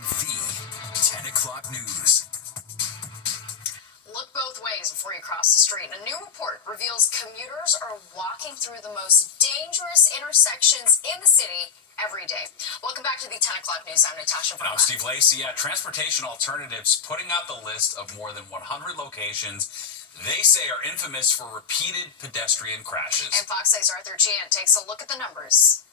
the 10 o'clock news. Look both ways before you cross the street. A new report reveals commuters are walking through the most dangerous intersections in the city every day. Welcome back to the 10 o'clock news. I'm Natasha Burma. And I'm Steve Lacey. Transportation Alternatives putting out the list of more than 100 locations they say are infamous for repeated pedestrian crashes. And Fox 6's Arthur Chan takes a look at the numbers.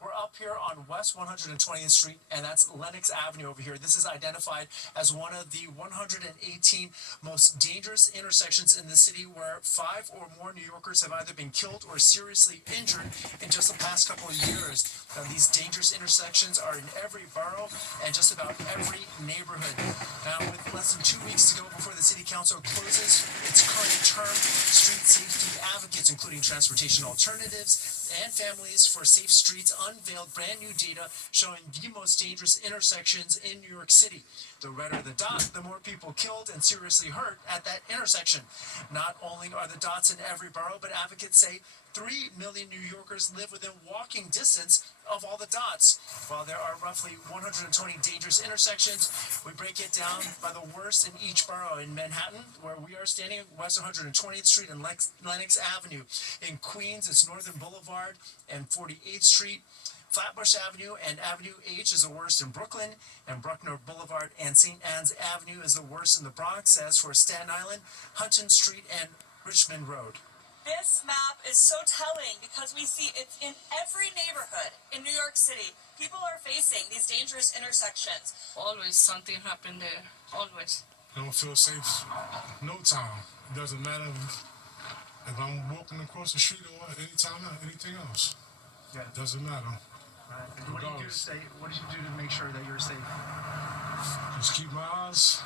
We're up here on West 120th Street, and that's Lenox Avenue over here. This is identified as one of the 118 most dangerous intersections in the city, where 5 or more New Yorkers have either been killed or seriously injured in just the past couple of years. Now, these dangerous intersections are in every borough and just about every neighborhood. Now, with less than 2 weeks to go before the City Council closes its current term, street safety advocates, including Transportation Alternatives and Families for Safe Streets, unveiled brand new data showing the most dangerous intersections in New York City. The redder the dot, the more people killed and seriously hurt at that intersection. Not only are the dots in every borough, but advocates say 3 million New Yorkers live within walking distance of all the dots. While there are roughly 120 dangerous intersections, we break it down by the worst in each borough. In Manhattan, where we are standing, West 120th Street and Lenox Avenue. In Queens, it's Northern Boulevard and 48th Street. Flatbush Avenue and Avenue H is the worst in Brooklyn, and Bruckner Boulevard and St. Anne's Avenue is the worst in the Bronx. As for Staten Island, Hunton Street and Richmond Road. This map is so telling because we see it in every neighborhood in New York City. People are facing these dangerous intersections. Always something happened there, always. I don't feel safe no time. It doesn't matter if I'm walking across the street or anything else. Yeah. It doesn't matter. What do you do to make sure that you're safe? Just keep my eyes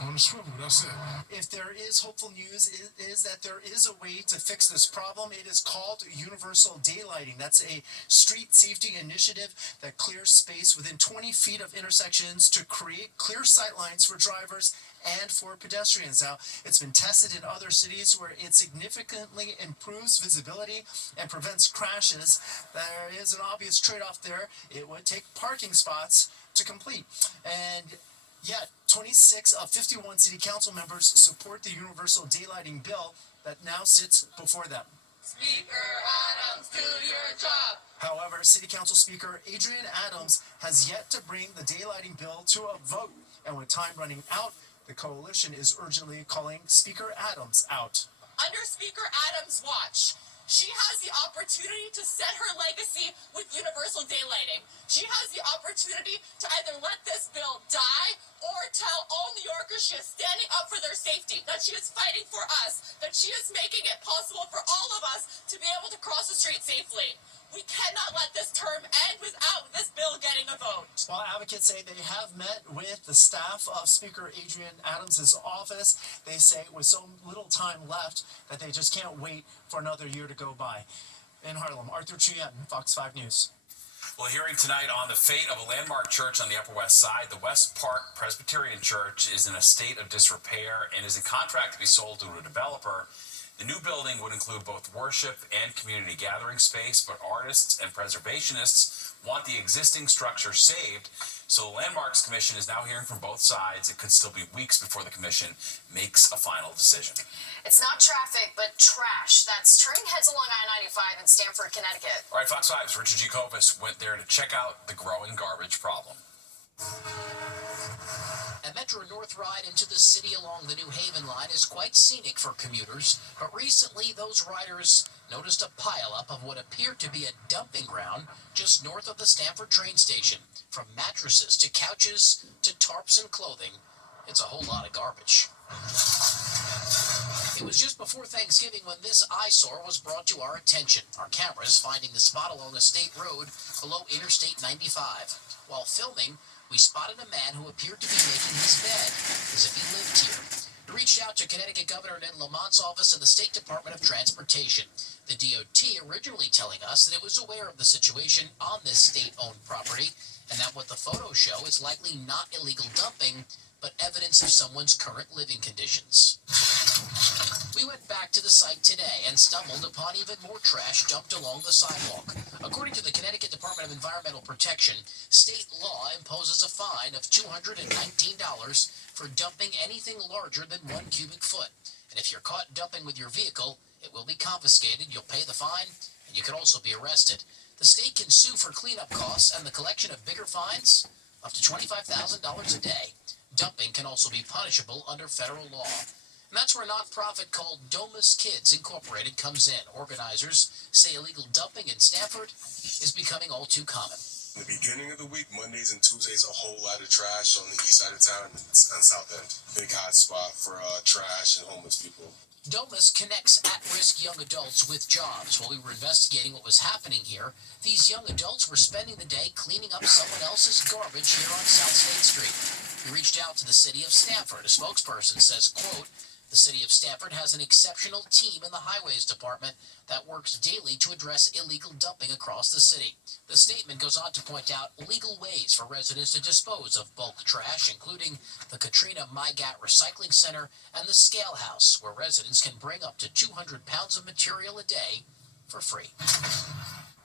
on the swivel, that's it. If there is hopeful news, it is that there is a way to fix this problem. It is called universal daylighting. That's a street safety initiative that clears space within 20 feet of intersections to create clear sight lines for drivers and for pedestrians. Now, it's been tested in other cities where it significantly improves visibility and prevents crashes. There is an obvious trade-off there. It would take parking spots to complete. And yet, 26 of 51 city council members support the universal daylighting bill that now sits before them. Speaker Adams, do your job. However, City Council Speaker Adrienne Adams has yet to bring the daylighting bill to a vote. And with time running out, the coalition is urgently calling Speaker Adams out. Under Speaker Adams' watch, she has the opportunity to set her legacy with universal daylighting. She has the opportunity to either let this bill die or tell all New Yorkers she is standing up for their safety, that she is fighting for us, that she is making it possible for all of us to be able to cross the street safely. We cannot let this term end without this bill getting a vote. While advocates say they have met with the staff of Speaker Adrienne Adams' office, they say with so little time left that they just can't wait for another year to go by. In Harlem, Arthur Chien, Fox 5 News. Well, hearing tonight on the fate of a landmark church on the Upper West Side, the West Park Presbyterian Church is in a state of disrepair and is in contract to be sold to a developer. The new building would include both worship and community gathering space, but artists and preservationists want the existing structure saved. So the Landmarks Commission is now hearing from both sides. It could still be weeks before the commission makes a final decision. It's not traffic, but trash that's turning heads along I-95 in Stamford, Connecticut. All right, Fox 5's Richard G. Kovas went there to check out the growing garbage problem. A Metro North ride into the city along the New Haven line is quite scenic for commuters, but recently those riders noticed a pileup of what appeared to be a dumping ground just north of the Stamford train station. From mattresses to couches to tarps and clothing, it's a whole lot of garbage. It was just before Thanksgiving when this eyesore was brought to our attention. Our cameras finding the spot along a state road below Interstate 95. While filming, we spotted a man who appeared to be making his bed, as if he lived here. We reached out to Connecticut Governor Ned Lamont's office and the State Department of Transportation. The DOT originally telling us that it was aware of the situation on this state-owned property, and that what the photos show is likely not illegal dumping, but evidence of someone's current living conditions. We went back to the site today and stumbled upon even more trash dumped along the sidewalk. According to the Connecticut Department of Environmental Protection, state law imposes a fine of $219 for dumping anything larger than 1 cubic foot. And if you're caught dumping with your vehicle, it will be confiscated, you'll pay the fine, and you could also be arrested. The state can sue for cleanup costs and the collection of bigger fines, up to $25,000 a day. Dumping can also be punishable under federal law. And that's where a nonprofit called Domus Kids Incorporated comes in. Organizers say illegal dumping in Stamford is becoming all too common. In the beginning of the week, Mondays and Tuesdays, a whole lot of trash on the east side of town and on South End. Big hot spot for trash and homeless people. Domus connects at-risk young adults with jobs. While we were investigating what was happening here, these young adults were spending the day cleaning up someone else's garbage here on South State Street. We reached out to the city of Stamford. A spokesperson says, quote, "The city of Stamford has an exceptional team in the highways department that works daily to address illegal dumping across the city." The statement goes on to point out legal ways for residents to dispose of bulk trash, including the Katrina Mygat Recycling Center and the Scale House, where residents can bring up to 200 pounds of material a day for free.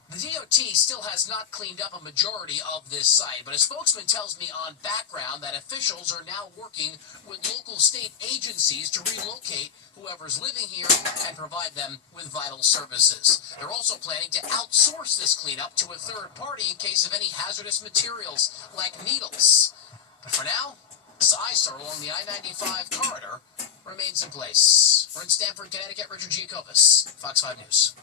The DOT still has not cleaned up a majority of this site, but a spokesman tells me on background that officials are now working with local state agencies to relocate whoever's living here and provide them with vital services. They're also planning to outsource this cleanup to a third party in case of any hazardous materials like needles. But for now, this eyesore along the I-95 corridor remains in place. We're in Stamford, Connecticut. Richard Giacobas, Fox 5 News.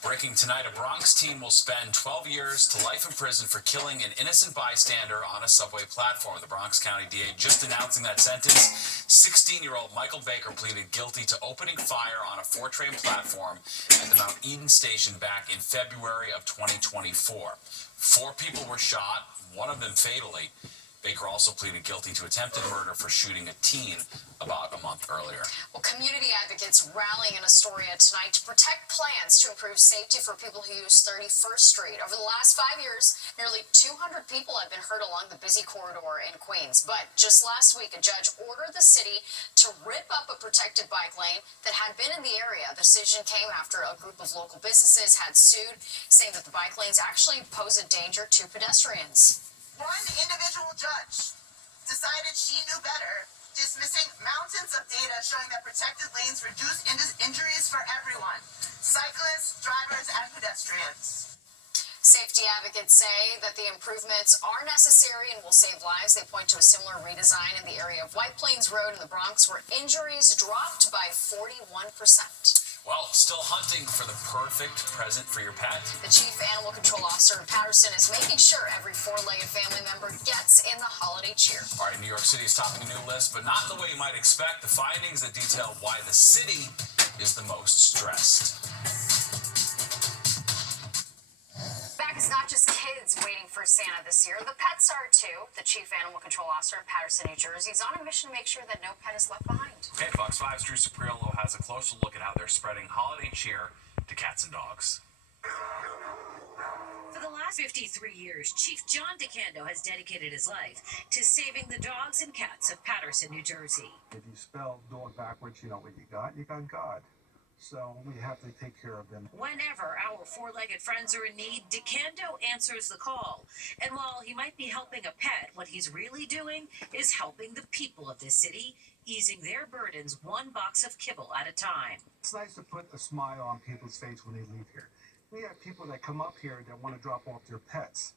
Breaking tonight, a Bronx teen will spend 12 years to life in prison for killing an innocent bystander on a subway platform. The Bronx County DA just announcing that sentence. 16-year-old Michael Baker pleaded guilty to opening fire on a 4-train platform at the Mount Eden station back in February of 2024. 4 people were shot, one of them fatally. Baker also pleaded guilty to attempted murder for shooting a teen about a month earlier. Well, community advocates rallying in Astoria tonight to protect plans to improve safety for people who use 31st Street. Over the last 5 years, nearly 200 people have been hurt along the busy corridor in Queens. But just last week, a judge ordered the city to rip up a protected bike lane that had been in the area. The decision came after a group of local businesses had sued, saying that the bike lanes actually pose a danger to pedestrians. One individual judge decided she knew better, dismissing mountains of data showing that protected lanes reduce injuries for everyone, cyclists, drivers, and pedestrians. Safety advocates say that the improvements are necessary and will save lives. They point to a similar redesign in the area of White Plains Road in the Bronx, where injuries dropped by 41%. Well, still hunting for the perfect present for your pet? The Chief Animal Control Officer in Patterson is making sure every 4-legged family member gets in the holiday cheer. All right, New York City is topping a new list, but not in the way you might expect. The findings that detail why the city is the most stressed. Back is not just kids waiting for Santa this year. The pets are too. The Chief Animal Control Officer in Patterson, New Jersey is on a mission to make sure that no pet is left behind. Okay, Fox 5's Drew Cipriello has a closer look at how they're spreading holiday cheer to cats and dogs. For the last 53 years, Chief John DeCando has dedicated his life to saving the dogs and cats of Patterson, New Jersey. If you spell dog backwards, you know what you got God. So we have to take care of them. Whenever our 4-legged friends are in need, DeCando answers the call. And while he might be helping a pet, what he's really doing is helping the people of this city, easing their burdens 1 box of kibble at a time. It's nice to put a smile on people's face when they leave here. We have people that come up here that want to drop off their pets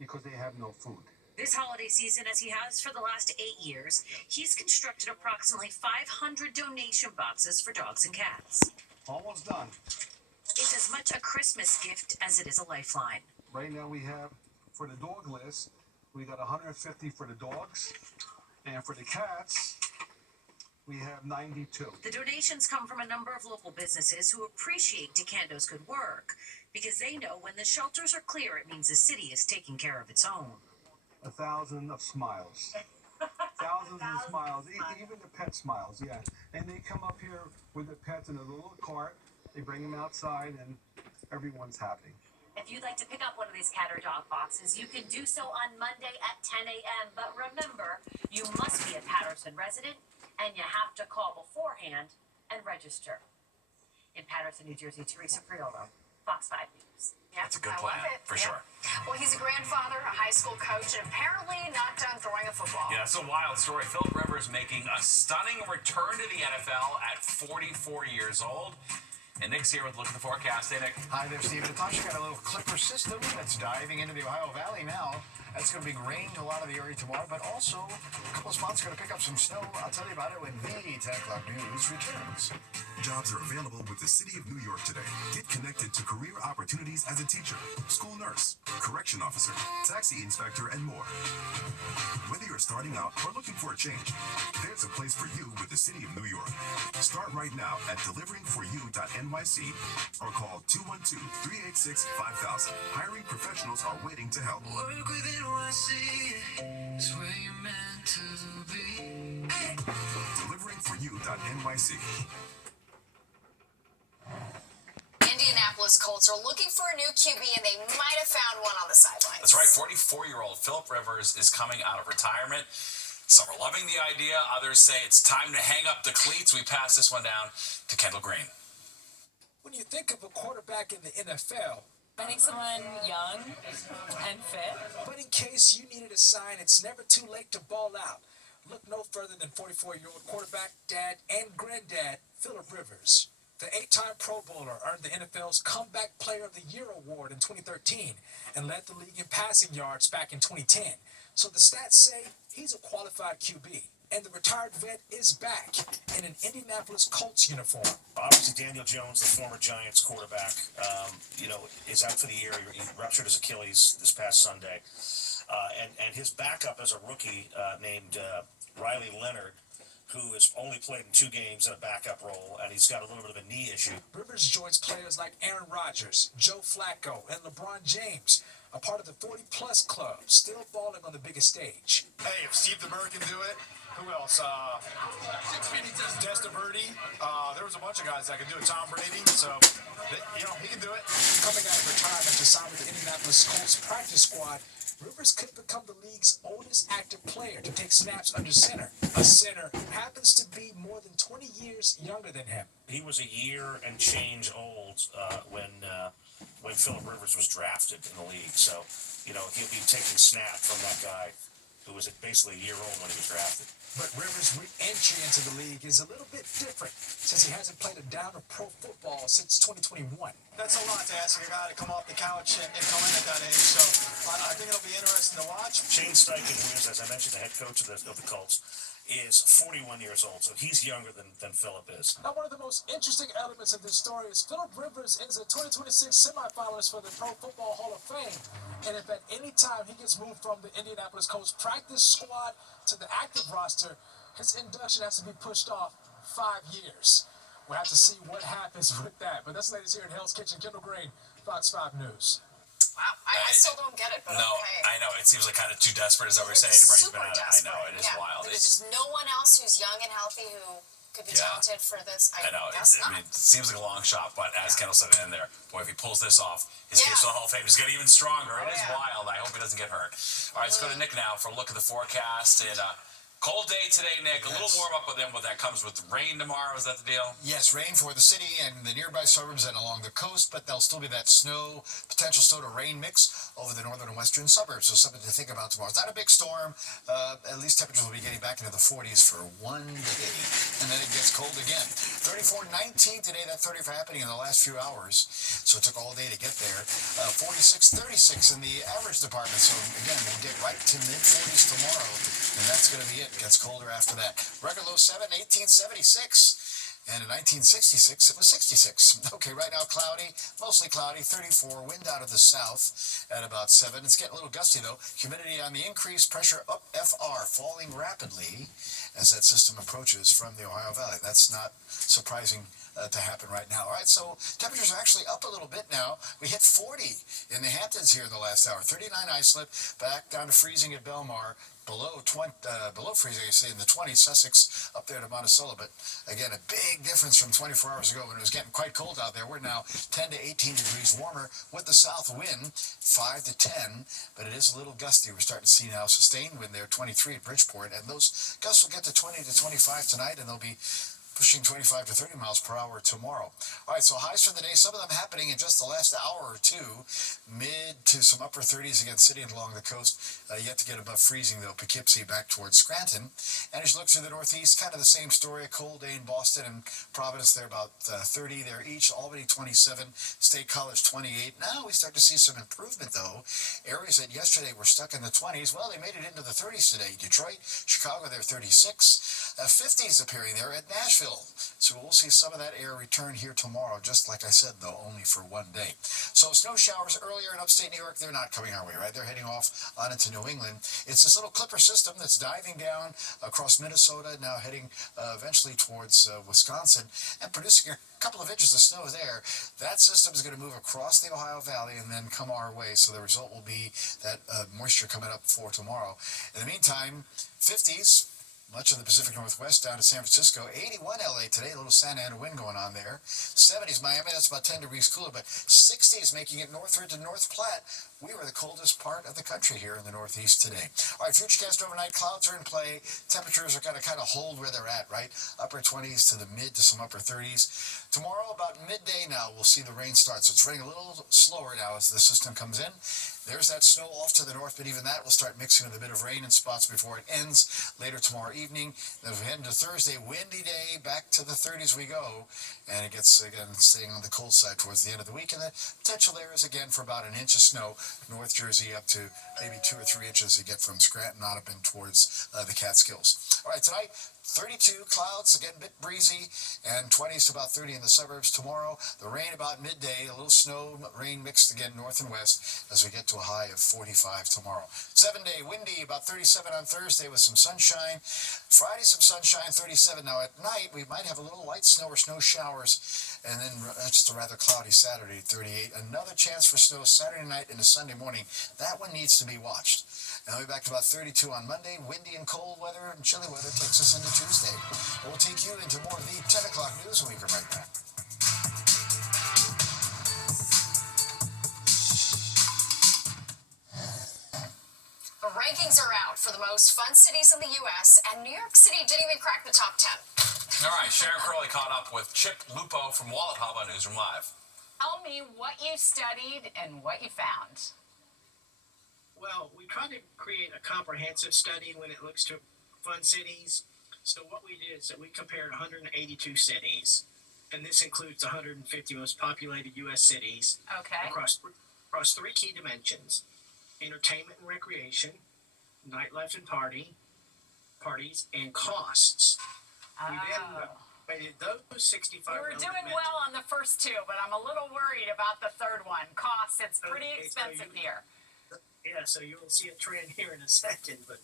because they have no food. This holiday season, as he has for the last 8 years, he's constructed approximately 500 donation boxes for dogs and cats. Almost done. It's as much a Christmas gift as it is a lifeline. Right now we have, for the dog list, we got 150 for the dogs, and for the cats, we have 92. The donations come from a number of local businesses who appreciate DeCando's good work because they know when the shelters are clear, it means the city is taking care of its own. 1,000 of smiles. Thousands of smiles, even the pet smiles, yeah. And they come up here with the pets in a little cart, they bring them outside, and everyone's happy. If you'd like to pick up one of these cat or dog boxes, you can do so on Monday at 10 a.m. But remember, you must be a Patterson resident, and you have to call beforehand and register. In Patterson, New Jersey, Teresa Priolo, Fox 5 News. Yeah, That's a good I plan, love it. for Yeah. sure. Well, he's a grandfather, a high school coach, and apparently not done throwing a football. Yeah, it's a wild story. Philip Rivers making a stunning return to the NFL at 44 years old. And Nick's here with a look at the forecast. Hey, Nick. Hi there, Steve. Natasha got a little clipper system that's diving into the Ohio Valley now. That's going to bring rain to a lot of the area tomorrow, but also a couple of spots are going to pick up some snow. I'll tell you about it when the 10 o'clock news returns. Jobs are available with the City of New York today. Get connected to career opportunities as a teacher, school nurse, correction officer, taxi inspector, and more. Whether you're starting out or looking for a change, there's a place for you with the City of New York. Start right now at deliveringforyou.nyc or call 212-386-5000. Hiring professionals are waiting to help. Work with NYC is where you're meant to be. Deliveringforyou.nyc. Indianapolis Colts are looking for a new QB, and they might have found one on the sidelines. That's right. 44-year-old Philip Rivers is coming out of retirement. Some are loving the idea. Others say it's time to hang up the cleats. We pass this one down to Kendall Green. When you think of a quarterback in the NFL, I think someone young and fit. but in case you needed a sign, it's never too late to ball out. Look no further than 44-year-old quarterback, dad, and granddad, Philip Rivers. The 8-time Pro Bowler earned the NFL's Comeback Player of the Year award in 2013 and led the league in passing yards back in 2010. So the stats say he's a qualified QB. And the retired vet is back in an Indianapolis Colts uniform. Obviously, Daniel Jones, the former Giants quarterback, is out for the year. He ruptured his Achilles this past Sunday. And his backup as a rookie named Riley Leonard, who has only played in 2 games in a backup role, and he's got a little bit of a knee issue. Rivers joins players like Aaron Rodgers, Joe Flacco, and LeBron James, a part of the 40-plus club, still balling on the biggest stage. Hey, if Steve DeBerg can do it, who else? Desta Birdie. There was a bunch of guys that could do it. Tom Brady. So, he can do it. Coming out of retirement to sign with the Indianapolis Colts practice squad, Rivers could become the league's oldest active player to take snaps under center. A center who happens to be more than 20 years younger than him. He was a year and change old when Philip Rivers was drafted in the league. So, he'll be taking snap from that guy who was basically a year old when he was drafted. But Rivers' re-entry into the league is a little bit different since he hasn't played a down of pro football since 2021. That's a lot to ask a guy to come off the couch and come in at that age. So I think it'll be interesting to watch. Shane Steichen, who is, as I mentioned, the head coach of the Colts, is 41 years old, so he's younger than Philip is. Now, one of the most interesting elements of this story is Philip Rivers is a 2026 semifinalist for the Pro Football Hall of Fame. And if at any time he gets moved from the Indianapolis Colts practice squad to the active roster, his induction has to be pushed off 5 years. We'll have to see what happens with that. But that's the latest here in Hell's Kitchen. Kendall Green, Fox 5 News. Wow, I still don't get it, but No, okay. I know. It seems like kind of too desperate. Is that what you're saying? Everybody's been at it. I know. It is wild. There's just no one else who's young and healthy who could be talented for this. I know. Guess not. It seems like a long shot, but as Kendall said in there, boy, if he pulls this off, his case for the Hall of Fame is getting even stronger. It is wild. I hope he doesn't get hurt. All right, let's go to Nick now for a look at the forecast. And cold day today, Nick. A little warm up, but then that comes with rain tomorrow. Is that the deal? Yes, rain for the city and the nearby suburbs and along the coast, but there'll still be that potential snow to rain mix over the northern and western suburbs. So something to think about tomorrow. It's not a big storm. At least temperatures will be getting back into the 40s for one day, and then it gets cold again. 34-19 today. That 34 happening in the last few hours, so it took all day to get there. 46-36 in the average department. So again, we'll get right to mid-40s tomorrow, and that's going to be it. Gets colder after that. Record low 7, 1876. And in 1966, it was 66. Okay, right now cloudy, mostly cloudy, 34, wind out of the south at about 7. It's getting a little gusty, though. Humidity on the increase, pressure up FR, falling rapidly as that system approaches from the Ohio Valley. That's not surprising to happen right now. All right, so temperatures are actually up a little bit now. We hit 40 in the Hamptons here in the last hour. 39 islip, back down to freezing at Belmar. Below freezing, you see, in the 20s, Sussex up there to Monticello. But again, a big difference from 24 hours ago when it was getting quite cold out there. We're now 10 to 18 degrees warmer with the south wind, 5 to 10. But it is a little gusty. We're starting to see now sustained wind there, 23 at Bridgeport. And those gusts will get to 20 to 25 tonight, and they'll be pushing 25 to 30 miles per hour tomorrow. All right, so highs for the day, some of them happening in just the last hour or two. Mid to some upper 30s again, city and along the coast. Yet to get above freezing, though. Poughkeepsie back towards Scranton. And as you look through the northeast, kind of the same story. A cold day in Boston and Providence, they're about 30 there each. Albany 27, State College 28. Now we start to see some improvement, though. Areas that yesterday were stuck in the 20s, well, they made it into the 30s today. Detroit, Chicago, they're 36. 50s appearing there at Nashville. So we'll see some of that air return here tomorrow, just like I said, though, only for one day. So snow showers earlier in upstate New York, they're not coming our way, right? They're heading off on into New England. It's this little clipper system that's diving down across Minnesota, now heading eventually towards Wisconsin, and producing a couple of inches of snow there. That system is going to move across the Ohio Valley and then come our way. So the result will be that moisture coming up for tomorrow. In the meantime, 50s. Much of the Pacific Northwest down to San Francisco. 81 LA today, a little Santa Ana wind going on there. 70s Miami, that's about 10 degrees cooler, but 60s making it northward to North Platte. We were the coldest part of the country here in the Northeast today. All right, Futurecast overnight, clouds are in play. Temperatures are going to kind of hold where they're at, right? Upper 20s to the mid to some upper 30s. Tomorrow, about midday now, we'll see the rain start. So it's raining a little slower now as the system comes in. There's that snow off to the north, but even that will start mixing with a bit of rain in spots before it ends later tomorrow evening. Then as we head into Thursday, windy day, back to the 30s we go. And it gets, again, staying on the cold side towards the end of the week. And the potential there is, again, for about an inch of snow. North Jersey up to maybe 2 or 3 inches you get from Scranton on up in towards the Catskills. All right, tonight, 32 clouds, again, a bit breezy, and 20s to about 30 in the suburbs tomorrow. The rain about midday, a little snow, rain mixed again north and west as we get to a high of 45 tomorrow. 7-day, windy, about 37 on Thursday with some sunshine. Friday, some sunshine, 37. Now at night, we might have a little light snow or snow showers, and then just a rather cloudy Saturday, 38. Another chance for snow Saturday night into Sunday morning. That one needs to be watched. Now we're back to about 32 on Monday. Windy and cold weather and chilly weather takes us into Tuesday. We'll take you into more of the 10 o'clock news when we come right back. The rankings are out for the most fun cities in the U.S., and New York City didn't even crack the top 10. All right, Sharon Crowley caught up with Chip Lupo from Wallet Hub on Newsroom Live. Tell me what you studied and what you found. Well, we try to create a comprehensive study when it looks to fun cities. So what we did is that we compared 182 cities, and this includes 150 most populated U.S. cities. Okay. Across 3 key dimensions: entertainment and recreation, nightlife and parties, and costs. We then rated those 65. You were doing well on the first 2, but I'm a little worried about the third one. Costs, it's pretty expensive here. Yeah, so you'll see a trend here in a second. But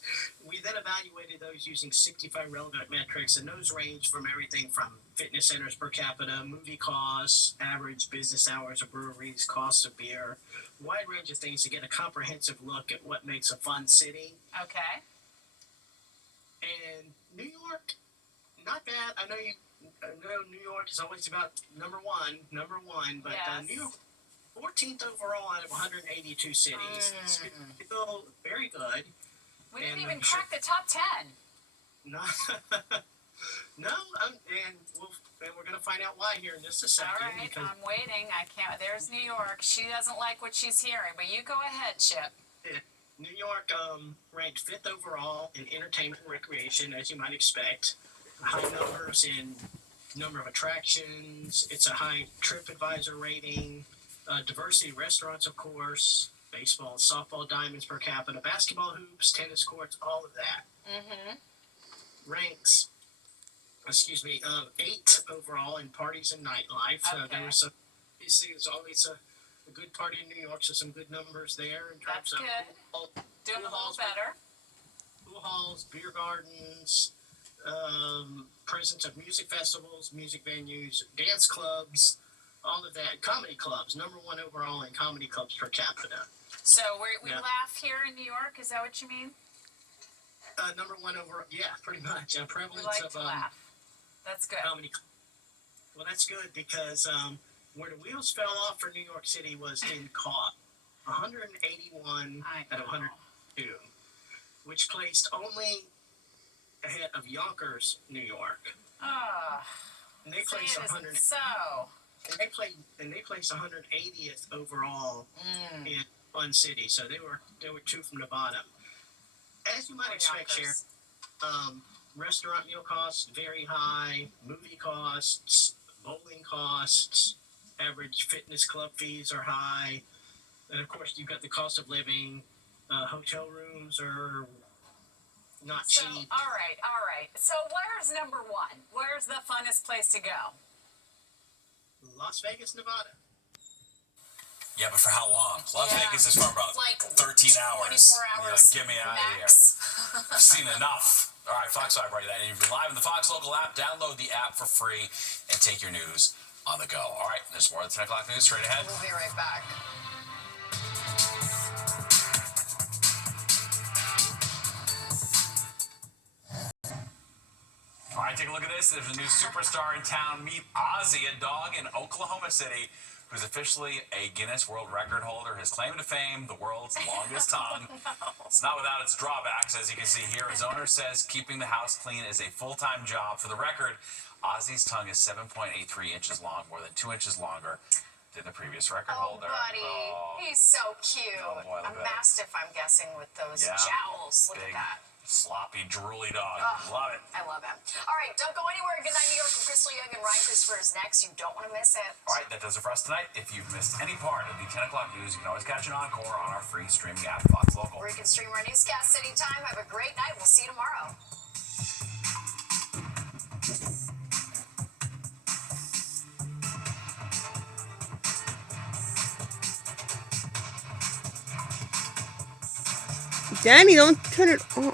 we then evaluated those using 65 relevant metrics, and those range from everything from fitness centers per capita, movie costs, average business hours of breweries, cost of beer, wide range of things to get a comprehensive look at what makes a fun city. Okay. And New York, not bad. I know New York is always about number one, but yes. New York, 14th overall out of 182 cities. Still very good. We didn't even crack the top 10. No, and we're going to find out why here in just a second. All right, I'm waiting. I can't. There's New York. She doesn't like what she's hearing, but you go ahead, Chip. New York ranked 5th overall in entertainment and recreation, as you might expect. High numbers in number of attractions. It's a high TripAdvisor rating. Diversity restaurants, of course. Baseball, softball diamonds per capita. Basketball hoops, tennis courts, all of that. Mm-hmm. Ranks, 8th overall in parties and nightlife. Okay. There's always a good party in New York, so some good numbers there in terms That's good. Doing a little better. Pool halls, beer gardens, presence of music festivals, music venues, dance clubs, all of that. Comedy clubs, number 1 overall in comedy clubs per capita. So we laugh here in New York, is that what you mean? Number 1 overall, yeah, pretty much. Prevalence we like of to laugh. That's good. Comedy. Well, that's good because where the wheels fell off for New York City was in cost. 181 out of 102, which placed only ahead of Yonkers, New York. Ah, And they say placed it isn't 100. so. And they placed 180th overall in Fun City. So they were 2 from the bottom. As you might Poor expect, Yonkers. Sharon, restaurant meal costs very high, movie costs, bowling costs, average fitness club fees are high, and of course you've got the cost of living. Hotel rooms are not So, cheap. all right. So where's number one? Where's the funnest place to go? Las Vegas, Nevada. Yeah, but for how long? Las Vegas is for about Like 13 hours. 24 You're hours like, get me out of here. max. I've seen enough. All right, Fox 5 right that. And if you're live in the Fox Local app, download the app for free and take your news on the go. All right, there's more of the 10 o'clock news straight ahead. We'll be right back. All right, take a look at this. There's a new superstar in town. Meet Ozzy, a dog in Oklahoma City who's officially a Guinness World Record holder. His claim to fame, the world's longest tongue. It's not without its drawbacks, as you can see here. His owner says keeping the house clean is a full-time job. For the record, Ozzy's tongue is 7.83 inches long, more than 2 inches longer than the previous record holder. Buddy, Oh, he's so cute. Oh, boy, a look at that. mastiff, I'm guessing, with those Yeah. jowls. Look Big, at that. sloppy, drooly dog. Ugh. Love it. I love him. All right, don't go anywhere. Good night, New York, from Crystal Young and Ryan Christopher is next. You don't want to miss it. All right, that does it for us tonight. If you've missed any part of the 10 o'clock news, you can always catch an encore on our free streaming app, Fox Local. Or you can stream our newscasts anytime. Have a great night. We'll see you tomorrow. Danny, don't turn it on.